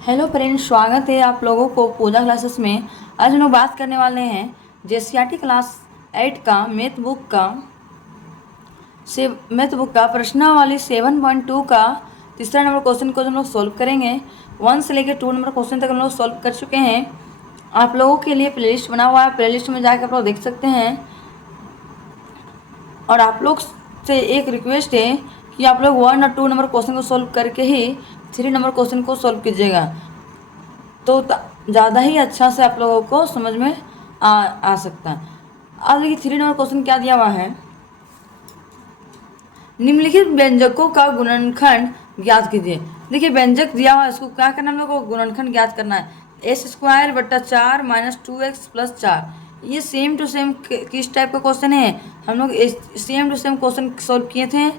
Hello friends, स्वागत है आप लोगों को पूजा क्लासेस में। आज हम लोग बात करने वाले हैं जेसीईआरटी क्लास 8 का मैथ बुक का प्रश्नावली 7.2 का तीसरा नंबर क्वेश्चन को हम लोग सॉल्व करेंगे। 1 से लेकर 2 नंबर क्वेश्चन तक हम लोग सॉल्व कर चुके हैं। आप लोगों के लिए प्लेलिस्ट बना हुआ है, प्लेलिस्ट में जाकर आप लोग देख सकते हैं। और आप लोग से एक रिक्वेस्ट है कि आप लोग 1 और 2 नंबर क्वेश्चन को सॉल्व करके ही 3 नंबर क्वेश्चन को सॉल्व कीजिएगा, तो ज़्यादा ही अच्छा से आप लोगों को समझ में आ सकता है। अब देखिए 3 नंबर क्वेश्चन क्या दिया हुआ है। निम्नलिखित व्यंजकों का गुणनखंड ज्ञात कीजिए। देखिए व्यंजक दिया हुआ है, इसको क्या करना है, हम लोग को गुणनखंड ज्ञात करना है। x² बट्टा 4 माइनस 2x प्लस 4। ये सेम टू सेम किस टाइप का क्वेश्चन है, हम लोग same to same question solve किए थे।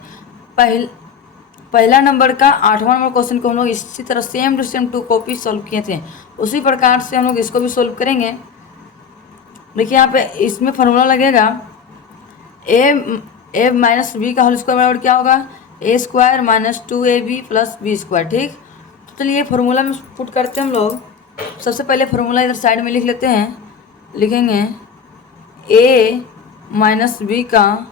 पहला नंबर का 8वां नंबर क्वेश्चन को हम लोग इसी तरह same to same 2 copy solve किए थे। उसी प्रकार से हम लोग इसको भी सॉल्व करेंगे। देखिए यहाँ पे इसमें फॉर्मूला लगेगा ए माइनस बी का होल स्क्वायर बराबर क्या होगा, a² minus 2ab plus b²। ठीक, तो चलिए फॉर्मूला में पुट करते हैं हम लोग। सबसे पहले फॉर्मूला इधर साइड में लिख लेते हैं। लिखेंगे a माइनस बी का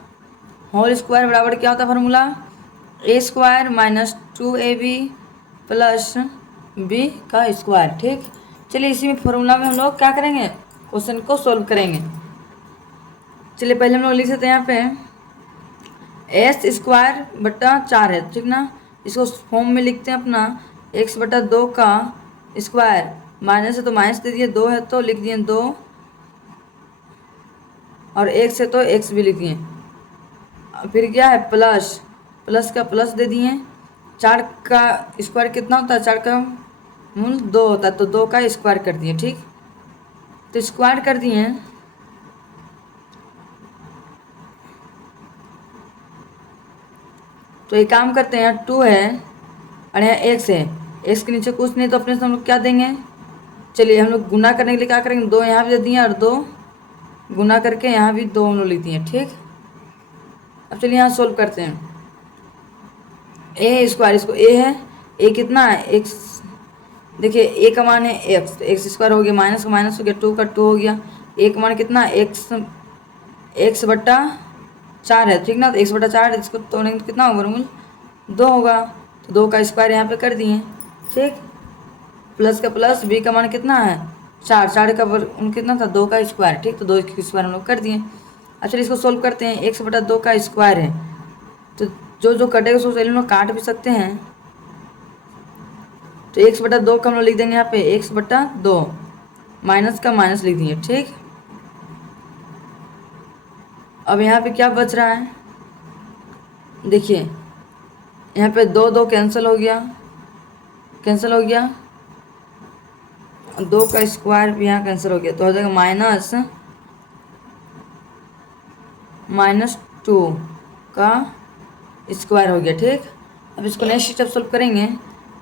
होल स्क्वायर बराबर क्या होता है formula, a² minus 2ab plus b का स्क्वायर। ठीक, चलिए इसी में फॉर्मूला में हम लोग क्या करेंगे, क्वेश्चन को सॉल्व करेंगे। चलिए पहले हम लोग लिख देते हैं यहाँ पे x² बट्टा 4 है, ठीक ना। इसको फॉर्म में लिखते हैं अपना x बट्टा 2 का स्क्वायर। माइनस है तो माइनस दे दिए, 2 है तो लिख दिए 2, और x है तो x भी लिख दिए। फिर क्या है प्लस का प्लस दे दिए। 4 का स्क्वायर कितना होता है, 4 का मूल 2 होता है, तो 2 का स्क्वायर कर दिए। ठीक, तो स्क्वायर कर दिए। तो एक काम करते हैं, 2 है और यहाँ x है, x के नीचे कुछ नहीं तो अपने से हम लोग क्या देंगे। चलिए हम लोग गुना करने के लिए क्या करेंगे, 2 यहाँ भी दे दिए और 2 गुना करके यहाँ भी 2 हम लोग लिख दिए। ठीक, अब चलिए यहाँ सोल्व करते हैं। a², इसको a है, a कितना है x, देखिए a का मान है x² हो गया, माइनस का माइनस हो गया, 2 का 2 हो गया। a का मान कितना x बट्टा 4 है, ठीक ना। तो x बट्टा 4 इसको तोड़ेंगे तो कितना होगा, वर्गमूल 2 होगा, तो 2 का स्क्वायर यहाँ पे कर दिए। ठीक, प्लस का प्लस, b का मान कितना है 4 का वर्ग कितना था 2 का स्क्वायर। ठीक, तो 2 का स्क्वायर हम लोग कर दिए। अच्छा इसको सोल्व करते हैं, x बटा 2 का स्क्वायर है, तो जो जो कटेगा उसको हम लोग काट भी सकते हैं। तो x बटा 2 का हम लोग लिख देंगे यहाँ पे x बटा 2, माइनस का माइनस लिख दिए। ठीक, अब यहाँ पे क्या बच रहा है, देखिए यहाँ पे 2 कैंसिल हो गया, 2 का स्क्वायर भी यहाँ कैंसिल हो गया, तो हो जाएगा -2 का स्क्वायर हो गया। ठीक, अब इसको नेक्स्ट स्टेप सोल्व करेंगे।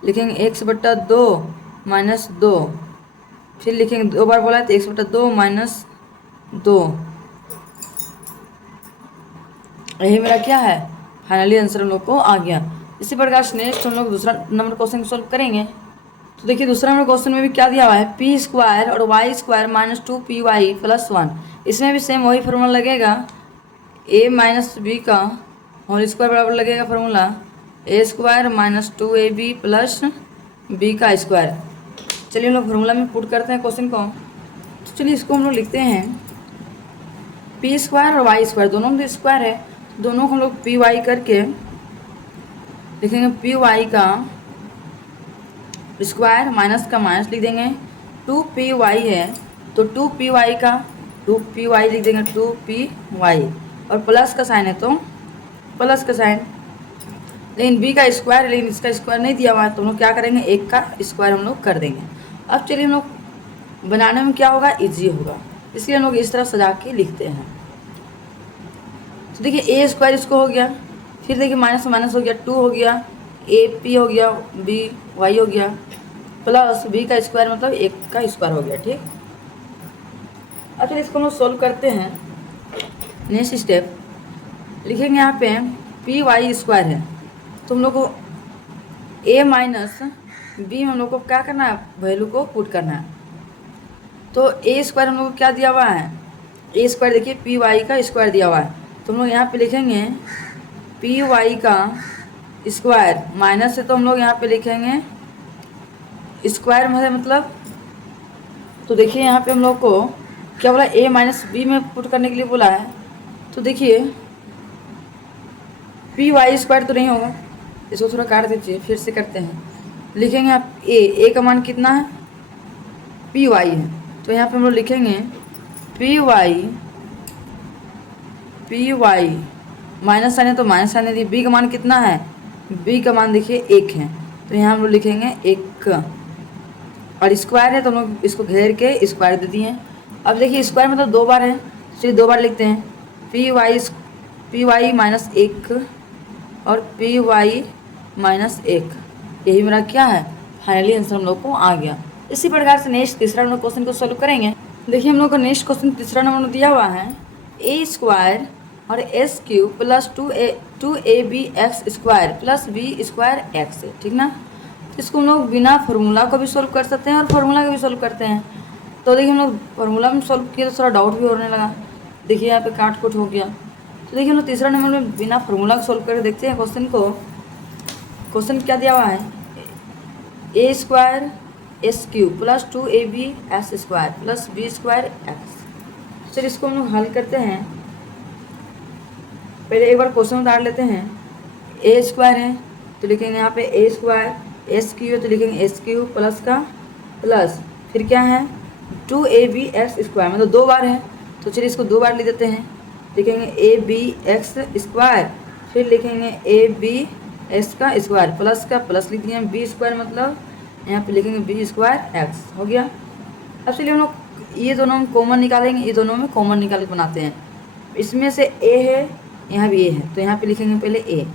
लिखेंगे x बट्टा 2 माइनस 2, फिर लिखेंगे 2 बार बोला है तो x बट्टा 2 माइनस 2। यही मेरा क्या है फाइनली आंसर हम लोग को आ गया। इसी प्रकार से नेक्स्ट हम लोग दूसरा नंबर क्वेश्चन को सोल्व करेंगे। तो देखिए दूसरा नंबर क्वेश्चन में भी क्या दिया हुआ है, p² और y² माइनस 2py प्लस 1। इसमें भी सेम वही फॉर्मूला लगेगा, a माइनस b का होल स्क्वायर बराबर लगेगा formula a² minus 2ab plus b का स्क्वायर। चलिए हम लोग फॉर्मूला में पुट करते हैं क्वेश्चन को। तो चलिए इसको हम लोग लिखते हैं p² और y² दोनों में स्क्वायर है, दोनों को हम लोग py करके लिखेंगे py का स्क्वायर माइनस का माइनस लिख देंगे। 2py है तो 2py लिख देंगे 2py, और प्लस का साइन है तो प्लस का साइन। लेकिन b का स्क्वायर है, लेकिन इसका स्क्वायर नहीं दिया हुआ है, तो हम लोग क्या करेंगे, 1 का स्क्वायर हम लोग कर देंगे। अब चलिए हम लोग बनाने में क्या होगा, ईजी होगा, इसलिए हम लोग इस तरह सजा के लिखते हैं। तो देखिए a² इसको हो गया, फिर देखिए माइनस माइनस हो गया, 2 हो गया, AP हो गया, BY हो गया, प्लस b का स्क्वायर मतलब 1 का स्क्वायर हो गया। ठीक, अब चलिए इसको हम लोग सोल्व करते हैं। नेक्स्ट स्टेप लिखेंगे यहाँ पे py² है, तो हम लोग को a माइनस बी में हम लोग को क्या करना है, वैल्यू को पुट करना है। तो ए स्क्वायर हम लोग को क्या दिया हुआ है, ए स्क्वायर देखिए पी वाई का स्क्वायर दिया हुआ है, तो हम लोग यहाँ पे लिखेंगे पी वाई का स्क्वायर, माइनस से तो हम लोग यहाँ पे लिखेंगे स्क्वायर में मतलब, तो देखिए यहाँ पे हम लोग को क्या बोला, ए माइनस बी में पुट करने के लिए बोला है। तो देखिए पी वाई स्क्वायर तो नहीं होगा, इसको थोड़ा काट दीजिए, फिर से करते हैं। लिखेंगे आप ए का मान कितना है, पी वाई है, तो यहाँ पे हम लोग लिखेंगे पी वाई माइनस साइन है तो माइनस साइन है, बी का मान कितना है, बी का मान देखिए 1 है, तो यहाँ हम लोग लिखेंगे 1, और स्क्वायर है तो हम लोग इसको घेर के स्क्वायर दे दिए। अब देखिए स्क्वायर मतलब 2 बार है, चलिए 2 बार लिखते हैं, पी वाई माइनस 1 और पी वाई माइनस 1, यही मेरा क्या है, फाइनली आंसर हम लोग को आ गया। इसी प्रकार से नेक्स्ट तीसरा नंबर क्वेश्चन को सॉल्व करेंगे। देखिए हम लोग का नेक्स्ट क्वेश्चन तीसरा नंबर दिया हुआ है ए स्क्वायर और S Q plus 2ab square plus B square X है, ठीक ना। तो इसको हम लोग बिना फार्मूला को भी सॉल्व कर सकते हैं और फार्मूला का भी सॉल्व करते हैं। तो देखिए हम लोग फार्मूला में सॉल्व किए तो थोड़ा डाउट भी होने लगा, देखिए यहाँ पे काट कुट हो गया। तो देखिए हम लोग तीसरा नंबर में बिना फार्मूला को सॉल्व करके देखते हैं क्वेश्चन को। क्वेश्चन क्या दिया हुआ है, A square S Q plus 2ab S square plus B square X. चलिए इसको हम लोग हल करते हैं। पहले एक बार क्वेश्चन उतार लेते हैं। ए स्क्वायर है तो लिखेंगे यहाँ पे ए स्क्वायर, एस क्यू है तो लिखेंगे एस क्यू प्लस का प्लस, फिर क्या है 2ab एक्स स्क्वायर, मतलब 2 बार है, तो चलिए इसको 2 बार लिख देते हैं। लिखेंगे ए बी एक्स स्क्वायर, फिर लिखेंगे ए बी एक्स का स्क्वायर प्लस का प्लस लिख दिए, बी स्क्वायर मतलब यहाँ पे लिखेंगे बी स्क्वायर एक्स, हो गया। अब चलिए हम लोग ये दोनों हम कॉमन निकालेंगे, ये दोनों में कॉमन निकाल के बनाते हैं। इसमें से ए है, यहाँ भी ए है, तो यहाँ पे लिखेंगे पहले ए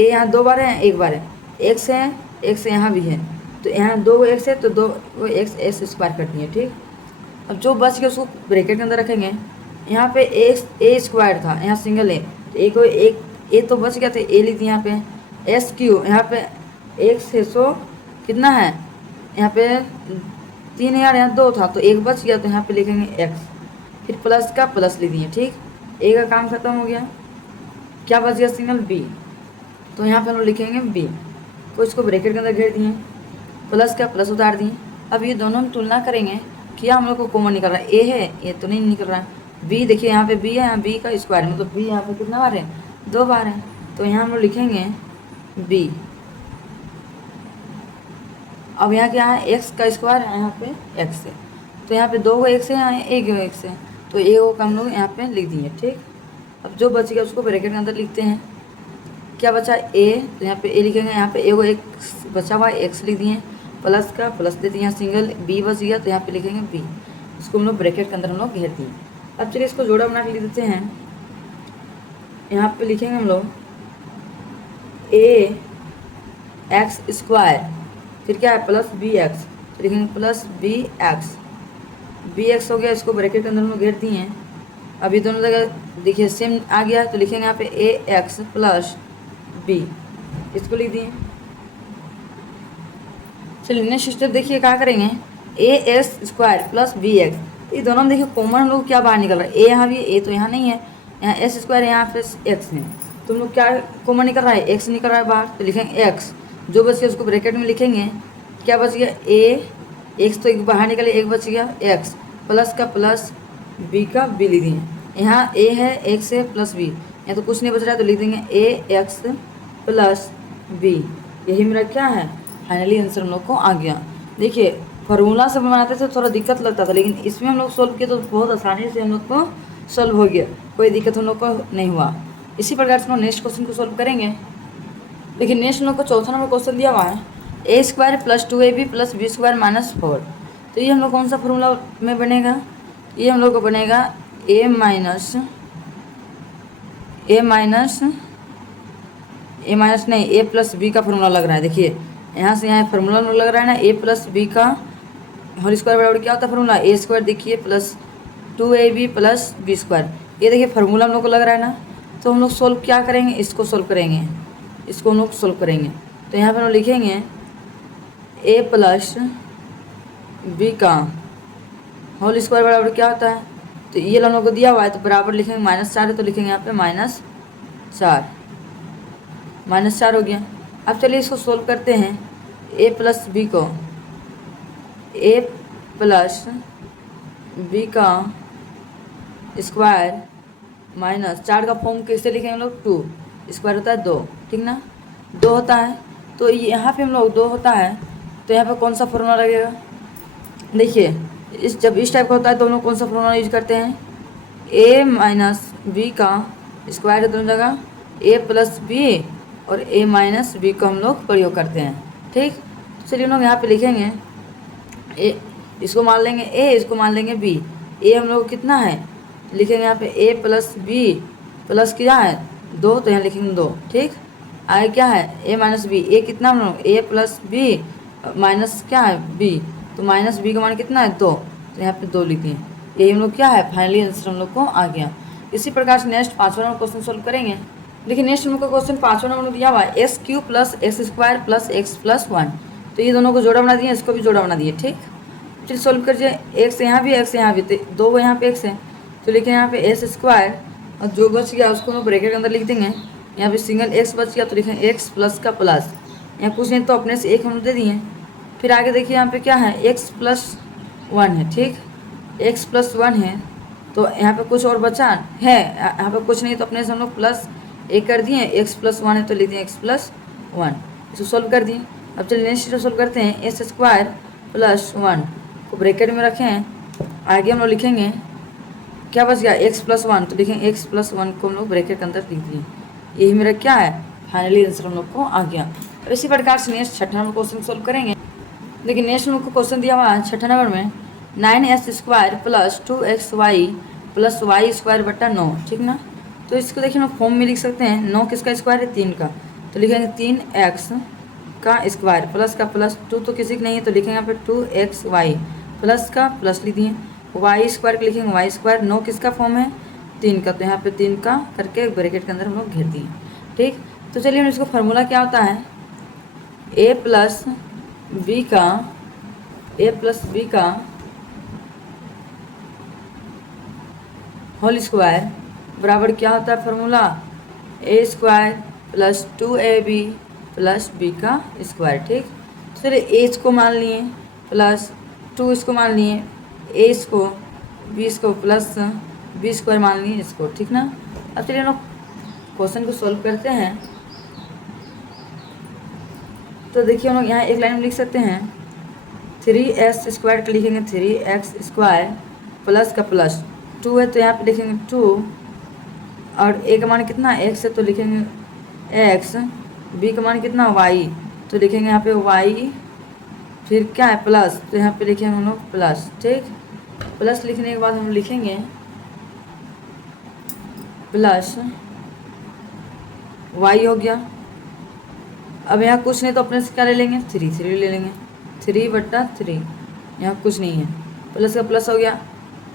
यहाँ 2 बार है, 1 बार है, एक्स है, एक्स यहाँ भी है, तो यहाँ 2 एक्स है तो 2 एक्स स्क्वायर कर दिए, ठीक। अब जो बच गया उसको ब्रैकेट के अंदर रखेंगे। यहाँ पे ए स्क्वायर था, यहाँ सिंगल है, तो एक ए तो बच गया था, ए लिख दिए यहाँ पे। एस क्यू यहाँ पे एक्स है, सो कितना है यहाँ पे 3 है, यहाँ 2 था तो 1 बच गया, तो यहाँ पे लिखेंगे एक्स, फिर प्लस का प्लस लिख दिए, ठीक। ए का काम खत्म हो गया, क्या बच गया सिंगल बी, तो यहाँ पे हम लोग लिखेंगे बी, तो इसको ब्रैकेट के अंदर घेर दिए, प्लस का प्लस उतार दिए। अब ये दोनों हम तुलना करेंगे, क्या हम लोग को कॉमन निकल रहा है, ए है, ये तो नहीं निकल रहा है, बी देखिए यहाँ पे बी है, यहाँ बी का स्क्वायर मतलब बी यहाँ पे कितना बार है, 2 बार है, तो यहाँ हम लोग लिखेंगे बी। अब यहाँ क्या है, एक्स का स्क्वायर है, यहाँ पे एक्स है, तो यहाँ पे 2 एक्स है, यहाँ 1 एक्स है, तो ए का हम लोग यहाँ पे लिख दिए, ठीक। अब जो बच गया उसको ब्रैकेट के अंदर लिखते हैं। क्या बचा ए, तो यहाँ पे ए लिखेंगे, यहाँ पे एक बचा हुआ एक्स लिख दिए, प्लस का प्लस दे दिए, यहाँ सिंगल बी बच गया, तो यहाँ पे लिखेंगे बी, इसको हम लोग ब्रैकेट के अंदर हम लोग घेर दिए। अब चलिए इसको जोड़ा बना के लिख देते हैं। यहाँ पे लिखेंगे हम लोग ए एक्स स्क्वायर, फिर क्या है प्लस बी एक्स, तो लिखेंगे प्लस बी एक्स हो गया, इसको ब्रैकेट के अंदर हम लोग घेर दिए हैं। अभी दोनों जगह देखिए सेम आ गया, तो लिखेंगे यहाँ पे ए एक्स प्लस बी, इसको लिख दिए। चलिए नेक्स्ट स्टेप देखिए क्या करेंगे, A S square plus B X, ये दोनों में देखिए कॉमन हम लोग क्या बाहर निकल रहा है, ए यहाँ भी है, ए तो यहाँ नहीं है, यहाँ एस स्क्वायर यहाँ पे एक्स है, तो हम लोग क्या कॉमन निकल रहा है, एक्स निकल रहा है बाहर, तो लिखेंगे एक्स, जो बच गया उसको ब्रैकेट में लिखेंगे। क्या बच गया ए एक्स, तो एक बाहर निकले, एक बच गया एक्स, प्लस का प्लस बी का बी लिख दिए, यहाँ ए है, एक्स है प्लस बी, यहाँ तो कुछ नहीं बच रहा है, तो लिख देंगे ए एक्स प्लस बी, यही मेरा क्या है फाइनली आंसर हम लोग को आ गया। देखिए फार्मूला से बनाते थे थोड़ा दिक्कत लगता था, लेकिन इसमें हम लोग सोल्व किए तो बहुत आसानी से हम लोग को सॉल्व हो गया, कोई दिक्कत हम लोग को नहीं हुआ। इसी प्रकार से हम लोग नेक्स्ट क्वेश्चन को सॉल्व करेंगे। लेकिन नेक्स्ट हम लोग को चौथा नंबर क्वेश्चन दिया हुआ है A square plus 2ab plus B square minus 4, तो ये हम लोग कौन सा फार्मूला में बनेगा, ये हम लोग को बनेगा ए माइनस नहीं, ए प्लस बी का फार्मूला लग रहा है। देखिए यहाँ से यहाँ फार्मूला लग रहा है ना, ए प्लस बी का होल स्क्वायर बराबर क्या होता है फार्मूला, ए स्क्वायर देखिए plus 2ab plus B square, ये देखिए फार्मूला हम लोग को लग रहा है ना। तो हम लोग सोल्व क्या करेंगे, इसको सोल्व करेंगे, इसको हम लोग सोल्व करेंगे। तो यहाँ पर हम लिखेंगे ए प्लस बी का होल स्क्वायर बराबर क्या होता है, तो ये हम लोग को दिया हुआ है तो बराबर लिखेंगे -4 है तो लिखेंगे यहाँ पे -4 हो गया। अब चलिए इसको सोल्व करते हैं। ए प्लस बी को ए प्लस बी का स्क्वायर -4 का फॉर्म कैसे लिखेंगे हम लोग, 2 स्क्वायर होता है 2, ठीक ना, 2 होता है। तो यहाँ पे हम लोग 2 होता है तो यहाँ पे कौन सा फॉर्मूला लगेगा, देखिए जब इस टाइप का होता है तो हम लोग कौन सा फॉर्मूला यूज करते हैं, ए माइनस बी का स्क्वायर है दोनों जगह, ए प्लस बी और ए माइनस बी को हम लोग प्रयोग करते हैं, ठीक। चलिए हम लोग यहाँ पे लिखेंगे ए, इसको मान लेंगे ए, इसको मान लेंगे बी। ए हम लोग कितना है, लिखेंगे यहाँ पे ए प्लस बी प्लस क्या है 2, तो यहाँ लिखेंगे 2, ठीक। आगे क्या है ए माइनस बी, ए कितना हम लोग ए प्लस बी माइनस क्या है बी, तो माइनस बी का मान कितना है 2, तो यहाँ पे 2 लिखें। यही हम लोग क्या है फाइनली आंसर हम लोग को आ गया। इसी प्रकार से नेक्स्ट 5वां नंबर क्वेश्चन सोल्व करेंगे। देखिए नेक्स्ट नंबर का क्वेश्चन 5वां नंबर दिया हुआ है x³ plus x² plus x plus 1, तो ये दोनों को जोड़ा बना दिए, इसको भी जोड़ा बना दिए, ठीक। चलिए सोल्व करिए, x यहाँ भी x यहाँ भी, तो 2 यहाँ पे x है तो लिखें यहाँ पे s² और जो बच गया उसको हम ब्रैकेट के अंदर लिख देंगे। यहाँ पे सिंगल x बच गया तो लिखें x प्लस का प्लस, यहाँ कुछ नहीं तो अपने से 1 हम दे दिए। फिर आगे देखिए यहाँ पे क्या है x प्लस 1 है, ठीक, x प्लस 1 है तो यहाँ पे कुछ और बचा है, यहाँ पे कुछ नहीं तो अपने से हम लोग प्लस 1 कर दिए, x प्लस 1 है तो लिख दिए x प्लस 1, इसको सोल्व कर दिए। अब चलिए नेक्स्ट सोल्व करते हैं, s² प्लस 1 को ब्रैकेट में रखें, आगे हम लोग लिखेंगे क्या बच गया x प्लस 1, तो लिखेंगे x प्लस 1 को हम लोग ब्रैकेट के अंदर लिख दिए। यही मेरा क्या है फाइनली आंसर हम लोग को आ गया। और इसी प्रकार से नेक्स्ट 6ठा नंबर क्वेश्चन सोल्व करेंगे। देखिए नेक्स्ट नंबर को क्वेश्चन दिया हुआ है 6ठा नंबर में 9s² plus 2xy plus y² बटा 9, ठीक ना। तो इसको देखिए हम फॉर्म में लिख सकते हैं, 9 किसका स्क्वायर है 3 का, तो लिखेंगे 3x का स्क्वायर प्लस का प्लस 2 तो किसी का नहीं है तो लिखेंगे यहाँ पे 2xy प्लस का प्लस लिख दिए, y² के लिखेंगे y², 9 किसका फॉर्म है 3 का, तो यहाँ पे 3 का करके ब्रैकेट के अंदर हम लोग घेर दिए, ठीक। तो चलिए हम इसको फार्मूला क्या होता है, a प्लस बी का होल स्क्वायर बराबर क्या होता है formula, a² plus 2ab plus b का स्क्वायर, ठीक। तो चलिए a इसको मान लिए प्लस 2 इसको मान लिए, a इसको b इसको प्लस b² मान लिए इसको, ठीक ना। अब चलिए हम लोग क्वेश्चन को सॉल्व करते हैं। तो देखिए हम लोग यहाँ एक लाइन में लिख सकते हैं 3s² का लिखेंगे 3x² प्लस का प्लस 2 है तो यहाँ पे लिखेंगे 2 और a का मान कितना x है तो लिखेंगे x, b का मान कितना y तो लिखेंगे यहाँ पे y, फिर क्या है प्लस तो यहाँ पे लिखेंगे हम लोग प्लस, ठीक। प्लस लिखने के बाद हम लिखेंगे प्लस y हो गया। अब यहाँ कुछ नहीं तो अपने से क्या ले लेंगे 3 ले लेंगे, 3/3, यहाँ कुछ नहीं है, प्लस का प्लस हो गया।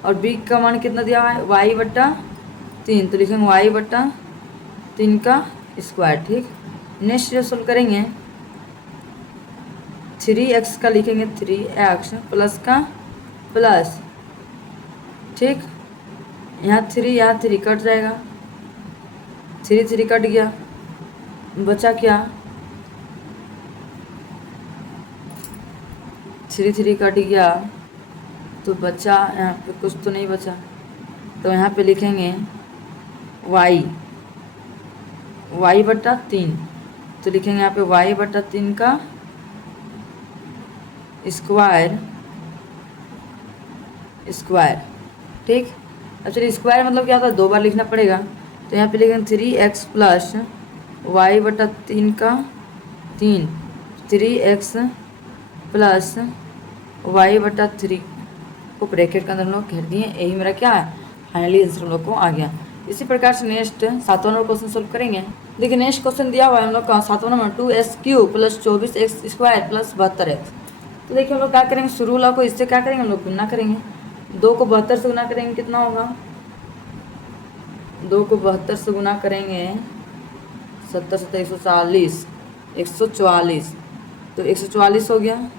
और b का मान कितना दिया हुआ है y/3 तो लिखेंगे y/3 का स्क्वायर, ठीक। नेक्स्ट जो सोल्व करेंगे 3x का लिखेंगे 3x प्लस का प्लस, ठीक। यहाँ 3 कट जाएगा, 3 कट गया, बचा क्या 3 कट गया तो बचा यहाँ पे कुछ तो नहीं बचा, तो यहाँ पे लिखेंगे y/3 तो लिखेंगे यहाँ पे y/3 का स्क्वायर, ठीक। अब चलिए स्क्वायर मतलब क्या होता है 2 बार लिखना पड़ेगा, तो यहाँ पे लिखेंगे 3x प्लस y/3 का 3x प्लस y/3 को ब्रैकेट के अंदर हम लोग घेर दिए। यही मेरा क्या है फाइनली आंसर हम लोग को आ गया। इसी प्रकार से नेक्स्ट 7वां नंबर क्वेश्चन सोल्व करेंगे। देखिए नेक्स्ट क्वेश्चन दिया हुआ है हम लोग का 7वां number 2s³ plus 24x² plus 72x। तो देखिए हम लोग क्या करेंगे, शुरू वाला को इससे क्या करेंगे हम लोग गुना करेंगे, 2 को 72 से गुना करेंगे कितना होगा, 2 को 72 से गुना करेंगे 70 से 140, तो 144 हो गया,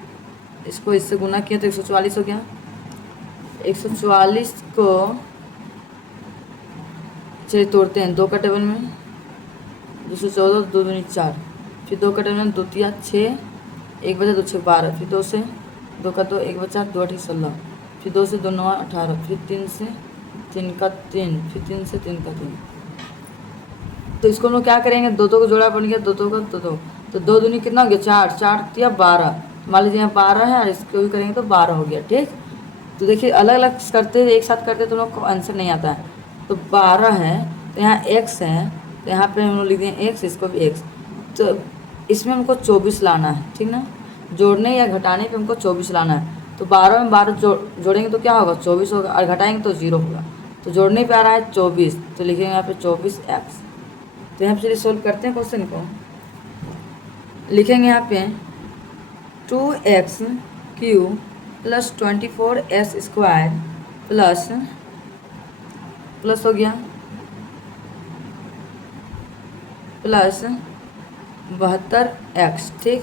इसको इससे गुना किया तो 144 हो गया। 144 को चलिए तोड़ते हैं, 2 का टेबल में 214, 2 दूनी 4, फिर 2 का टेबल में 2 तिया 6, 1 बचा 2 6 12, फिर 2 से 2 का 2, 1 बचा 2 8 16, फिर 2 से 2 9 18, फिर 3 से 3 का 3, फिर 3 से 3 का 3। तो इसको हम लोग क्या करेंगे, 2 को जोड़ा बन गया 2 का 2, तो 2 दूनी कितना हो गया 4, 4 तिया 12, मान लीजिए यहाँ 12 है और इसको भी करेंगे तो 12 हो गया। ठीक, तो देखिए अलग अलग करते एक साथ करते तो लोग को आंसर नहीं आता है। तो 12 है तो यहाँ x है, तो यहाँ पे हम लोग लिख दें x, इसको भी x। तो इसमें हमको 24 लाना है, ठीक ना, जोड़ने या घटाने पे हमको 24 लाना है। तो 12 में 12 जोड़ेंगे तो क्या होगा 24 होगा, और घटाएंगे तो 0 होगा। तो जोड़ने पे आ रहा है 24, तो लिखेंगे यहाँ पे 24x। तो यहाँ पे चलिए सोल्व करते हैं क्वेश्चन को। लिखेंगे यहाँ पे 2x³ प्लस 24s² प्लस हो गया प्लस 72x। ठीक,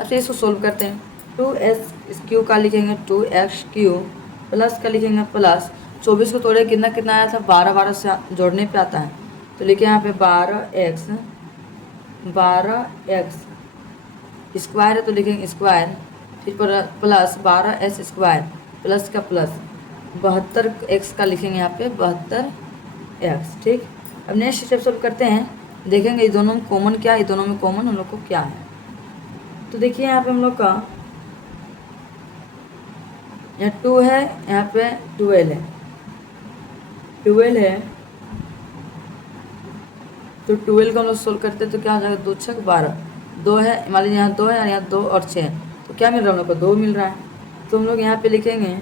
अब से इसको सोल्व करते हैं। 2x³ का लिखेंगे 2x³ प्लस का लिखेंगे प्लस 24 को तोड़े कितना कितना आया था 12, 12 से जोड़ने पे आता है। तो लिखे यहाँ पे 12x स्क्वायर है तो लिखेंगे स्क्वायर, फिर प्लस 12s² प्लस का प्लस 72x का लिखेंगे यहाँ पे 72x। ठीक, अब नेक्स्ट स्टेप सोल्व करते हैं, देखेंगे ये दोनों में कॉमन क्या है, ये दोनों में कॉमन हम लोग को क्या है। तो देखिए यहाँ पे हम लोग का यहाँ 2 है, यहाँ पे 12 है, 12 है तो 12 को हम लोग सोल्व करते हैं तो क्या हो जाएगा 2 6 12, 2 है मान लीजिए यहाँ 2 है और यहाँ 2 और 6, तो क्या मिल रहा है हम लोग को 2 मिल रहा है। तो हम लोग यहाँ पे लिखेंगे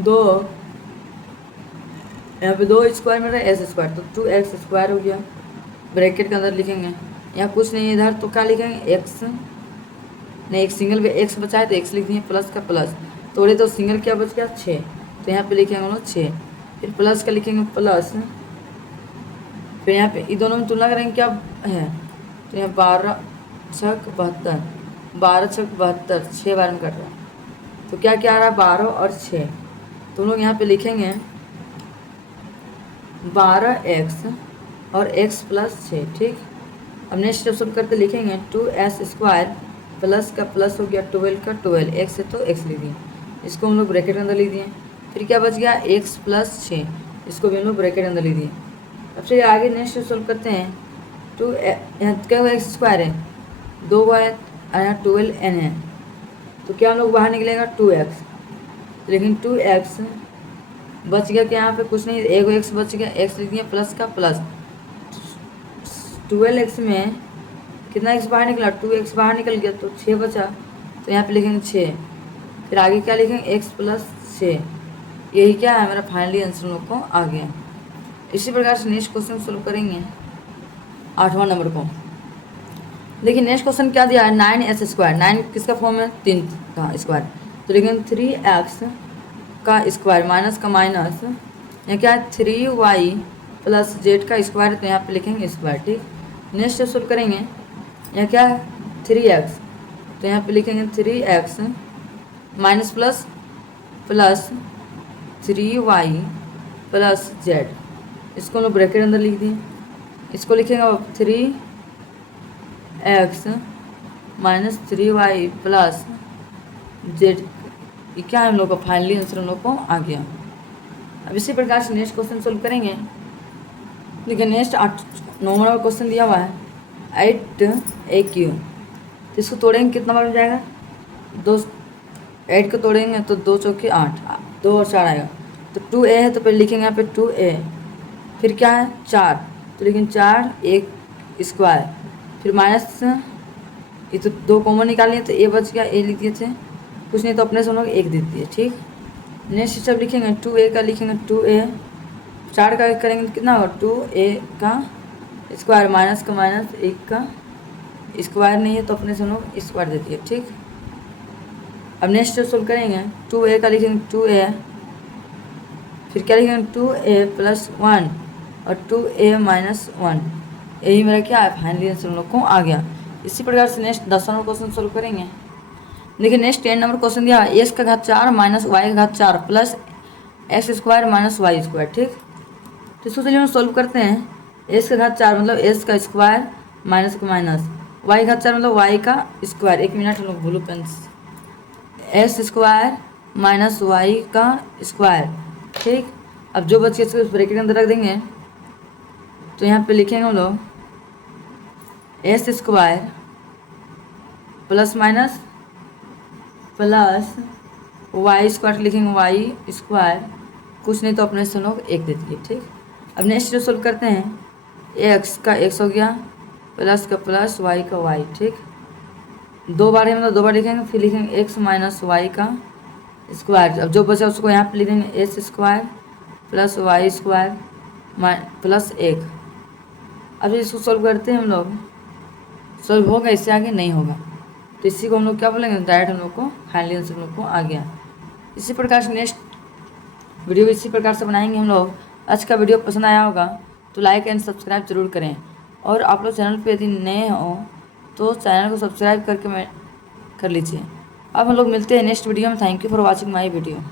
2, यहाँ पे 2 स्क्वायर मिल रहा है s², तो 2x² हो गया। ब्रैकेट के अंदर लिखेंगे, यहाँ कुछ नहीं है इधर, तो क्या लिखेंगे x, नहीं एक सिंगल पे x बचा है तो x लिख दिए, प्लस का प्लस तोड़े तो सिंगल क्या बच गया 6, तो यहाँ पे लिखेंगे हम लोग 6, फिर प्लस का लिखेंगे प्लस, फिर यहाँ पे ये दोनों में तुलना करेंगे क्या है, तो यहाँ 12 छक 72, 12 छक 72, 6 बार में कट रहा है, तो क्या क्या आ रहा है 12 और 6, तो हम लोग यहाँ पे लिखेंगे 12x और x प्लस 6। ठीक, अब नेक्स्ट स्टेप सोल्व करके लिखेंगे 2s² प्लस का प्लस हो गया 12 का 12, x है तो x लिख दिए, इसको हम लोग ब्रैकेट के अंदर लिख दिए, फिर क्या बच गया x प्लस 6, इसको भी हम लोग ब्रैकेट के अंदर लिख दिए। अब चलिए आगे नेक्स्ट सोल्व करते हैं। 2 यहाँ क्या हुआ x² है 2 हुआ है और यहाँ 12n है, तो क्या हम लोग बाहर निकलेगा 2x, लेकिन 2x बच गया कि यहाँ पे कुछ नहीं, एक x बच गया, x लिख दिया प्लस का प्लस 12x में कितना x बाहर निकला 2x बाहर निकल गया तो 6 बचा, तो यहाँ पे लिखेंगे 6, फिर आगे क्या लिखेंगे x प्लस 6, यही क्या है मेरा फाइनली आंसर हम लोग को आ गया। इसी प्रकार से नेक्स्ट क्वेश्चन सोल्व करेंगे 8वां नंबर को। देखिए नेक्स्ट क्वेश्चन क्या दिया है 9s², 9 किसका फॉर्म है 3 का स्क्वायर, तो लिखेंगे 3x का स्क्वायर माइनस का माइनस, यहाँ क्या है 3y प्लस z का स्क्वायर, तो यहाँ पे लिखेंगे स्क्वायर। ठीक, नेक्स्ट सोल्व करेंगे, यहाँ क्या है 3x, तो यहाँ पे लिखेंगे 3x minus plus plus 3y plus z, इसको हम लोग ब्रैकेट अंदर लिख दिए, इसको लिखेंगे अब 3x minus 3y plus z, ये क्या है हम लोग का फाइनली आंसर हम लोग को आ गया। अब इसी प्रकार से नेक्स्ट क्वेश्चन सोल्व करेंगे। देखिए नेक्स्ट 9 नंबर क्वेश्चन दिया हुआ है 8a³, तो इसको तोड़ेंगे कितना बार हो जाएगा 2, 8 को तोड़ेंगे तो 2 चौके 8, 2 और 4 आएगा, तो 2a है तो पहले लिखेंगे यहाँ पे 2a, फिर क्या है 4, तो लेकिन 4 1², फिर माइनस ये तो 2 कॉमन निकाल लिए तो a बच गया, a लिख दिए थे, कुछ नहीं तो अपने से हम लोग 1 दे दिए। ठीक, नेक्स्ट स्टेप लिखेंगे 2a का लिखेंगे 2a, 4 का करेंगे तो कितना होगा 2a का स्क्वायर माइनस का माइनस 1 का स्क्वायर नहीं है तो अपने से हम लोग स्क्वायर दे दिए। ठीक, अब नेक्स्ट स्टेप सोल्व करेंगे 2a का लिखेंगे 2a, फिर क्या लिखेंगे 2a प्लस 1 और 2a माइनस 1, यही मेरा क्या है, फाइनली आंसर हम लोग को आ गया। इसी प्रकार से नेक्स्ट 10 नंबर क्वेश्चन सोल्व करेंगे। देखिए नेक्स्ट 10 नंबर क्वेश्चन दिया एक्स का घात 4 माइनस वाई का घात 4 plus X square minus Y square. ठीक, तो इसको चलिए हम सोल्व करते हैं। एक्स का घात 4 मतलब एक्स का स्क्वायर माइनस का माइनस, वाई का घात 4 मतलब वाई का स्क्वायर। एक मिनट हम लोग blue pen, X square minus Y का स्क्वायर। ठीक, अब जो बच के इसको ब्रैकेट के अंदर रख देंगे, तो यहाँ पे लिखेंगे हम लोग X square plus minus plus Y square, लिखेंगे वाई स्क्वायर, कुछ नहीं तो अपने से लोग एक दे दिए। ठीक, अब नेक्स्ट जो सोल्व करते हैं, एक्स का एक्स हो गया प्लस का प्लस वाई का वाई। ठीक, दो बार है मतलब दो बार लिखेंगे, फिर लिखेंगे एक्स माइनस वाई का स्क्वायर। अब जो बचा उसको यहाँ पे लिख देंगे X square plus Y square plus 1। अब इसको सोल्व करते हैं हम लोग, सोल्व होगा, इससे आगे नहीं होगा, तो इसी को हम लोग क्या बोलेंगे, डायरेक्ट हम लोग को फाइनली आंसर हम लोग को आ गया। इसी प्रकार से नेक्स्ट वीडियो इसी प्रकार से बनाएंगे हम लोग। आज का वीडियो पसंद आया होगा तो लाइक एंड सब्सक्राइब जरूर करें, और आप लोग चैनल पे यदि नए हो तो चैनल को सब्सक्राइब करके कर लीजिए। अब हम लोग मिलते हैं नेक्स्ट वीडियो में। Thank you for watching my video.